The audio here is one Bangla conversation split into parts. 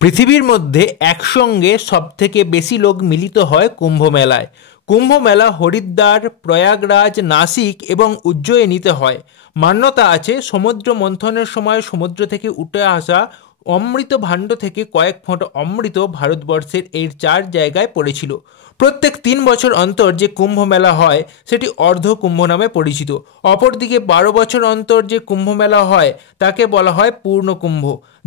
পৃথিবীর মধ্যে একসঙ্গে সবথেকে বেশি লোক মিলিত হয় কুম্ভ মেলায়। কুম্ভ মেলা হরিদ্বার, প্রয়াগরাজ, নাসিক এবং উজ্জয়িনীতে হয়। মান্যতা আছে, সমুদ্র মন্থনের সময় সমুদ্র থেকে উঠে আসা অমৃত ভাণ্ড থেকে কয়েক ফোঁটা অমৃত ভারতবর্ষের এই 4 জায়গায় পড়েছিল। প্রত্যেক 3 বছর অন্তর যে কুম্ভ মেলা হয় সেটি অর্ধ কুম্ভ নামে পরিচিত। অপরদিকে 12 বছর অন্তর যে কুম্ভ মেলা হয় তাকে বলা হয় পূর্ণ কুম্ভ।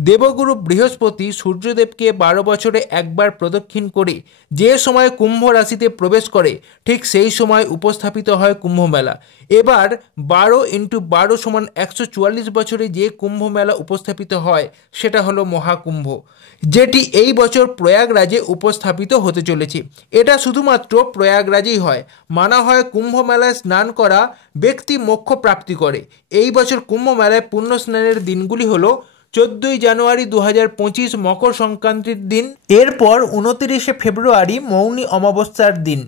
দেবগুরু বৃহস্পতি সূর্যদেবকে 12 বছরে একবার প্রদক্ষিণ করে যে সময় কুম্ভ রাশিতে প্রবেশ করে ঠিক সেই সময় উপস্থাপিত হয় কুম্ভ মেলা। এবার 12 × 12 = 144 বছরে যে কুম্ভ মেলা উপস্থাপিত হয় সেটা হলো মহাকুম্ভ, যেটি এই বছর প্রয়াগরাজে উপস্থাপিত হতে চলেছে। এটা শুধুমাত্র প্রয়াগরাজেই হয়। মানা হয় কুম্ভ মেলায় স্নান করা ব্যক্তি মোক্ষ প্রাপ্তি করে। এই বছর কুম্ভ মেলায় পুণ্য স্নানের দিনগুলি হলো 14ই জানুয়ারি 2025 মকর সংক্রান্তির দিন, এরপর 29শে ফেব্রুয়ারি মৌনী অমাবস্যার দিন,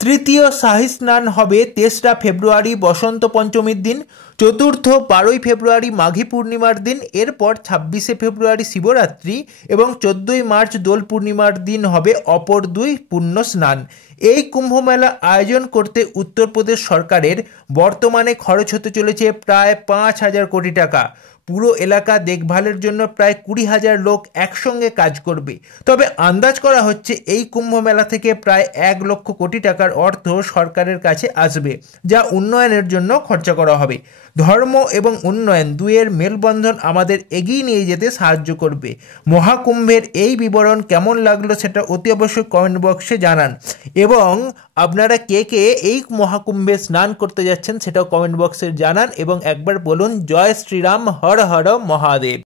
তৃতীয় শাহী স্নান হবে 3রা ফেব্রুয়ারি বসন্ত পঞ্চমীর দিন, চতুর্থ 12ই ফেব্রুয়ারি মাঘী পূর্ণিমার দিন, এরপর 26শে ফেব্রুয়ারি শিবরাত্রি এবং 14ই মার্চ দোল পূর্ণিমার দিন হবে অপর 2 পুণ্য স্নান। এই কুম্ভ মেলা আয়োজন করতে উত্তরপ্রদেশ সরকারের বর্তমানে খরচ হতে চলেছে প্রায় 5,000 কোটি টাকা। পুরো এলাকা দেখভালের জন্য প্রায় 20,000 লোক একসঙ্গে কাজ করবে। তবে আন্দাজ করা হচ্ছে এই কুম্ভ মেলা থেকে প্রায় 1 লক্ষ কোটি টাকার অর্থ সরকারের কাছে আসবে, যা উন্নয়নের জন্য খরচা করা হবে। ধর্ম এবং উন্নয়ন দুয়ের মেলবন্ধন আমাদের এগিয়ে নিয়ে যেতে সাহায্য করবে। মহাকুম্ভের এই বিবরণ কেমন লাগলো সেটা অতি অবশ্যই কমেন্ট বক্সে জানান, এবং আপনারা কে কে এই মহাকুম্ভে স্নান করতে যাচ্ছেন সেটাও কমেন্ট বক্সে জানান, এবং একবার বলুন জয় শ্রীরাম, হর হর মহাদেব।